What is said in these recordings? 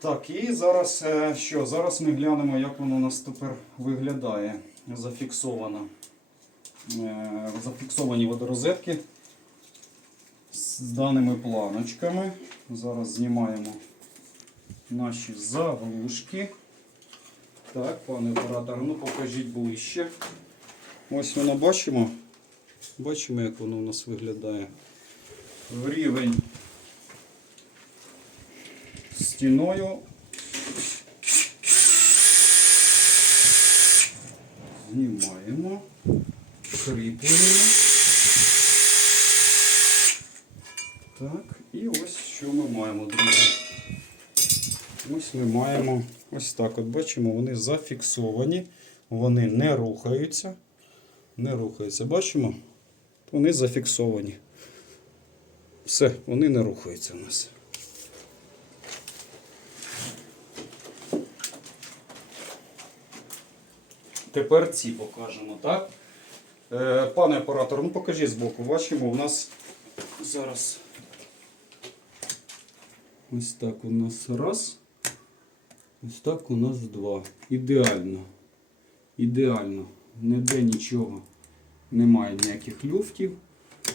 Так, і зараз е, що? Зараз ми глянемо, як воно у нас тепер виглядає. Зафіксовано. Е, Зафіксовані водорозетки з даними планочками. Зараз знімаємо наші заглушки. Так, пане оператор, ну покажіть ближче. Ось воно бачимо. Бачимо, як воно у нас виглядає. В рівень стіною. Знімаємо, кріплюємо. Так, і ось що ми маємо, друзі. Ось ми маємо ось так. От бачимо, вони зафіксовані, вони не рухаються. Не рухаються. Бачимо? Вони зафіксовані. Все, вони не рухаються у нас. Тепер ці покажемо, так? Е, пане оператор, ну покажіть збоку. Бачимо, у нас зараз ось так у нас раз. Ось так у нас два. Ідеально. Ідеально. Ніде нічого немає ніяких люфтів.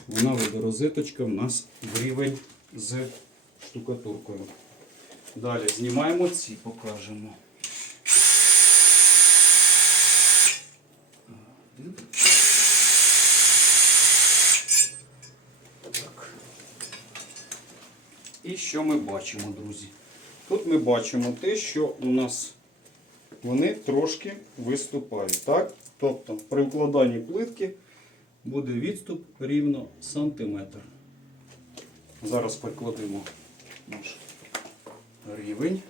Вона водорозеточка в нас в рівень з штукатуркою. Далі знімаємо ці, покажемо. І що ми бачимо, друзі? Тут ми бачимо те, що у нас вони трошки виступають. Так? Тобто при вкладанні плитки буде відступ рівно сантиметр. Зараз прикладемо наш рівень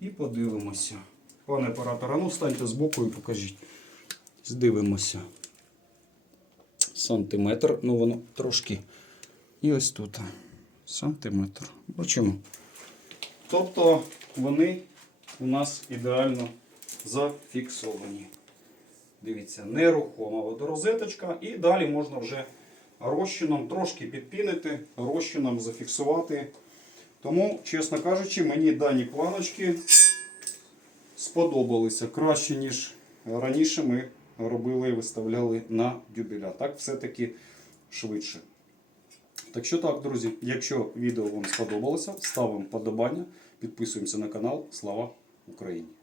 і подивимося. Пане оператор, а ну станьте збоку і покажіть. Здивимося. Сантиметр, ну воно трошки. І ось тут. Сантиметр. Бачимо. Тобто вони у нас ідеально зафіксовані. Дивіться, нерухома водорозеточка. І далі можна вже розчином трошки підпінити, розчином зафіксувати. Тому, чесно кажучи, мені дані планочки сподобалися краще, ніж раніше ми робили і виставляли на дюбеля. Так, все-таки швидше. Так що так, друзі, якщо відео вам сподобалося, ставимо подобання, підписуємося на канал. Слава Україні!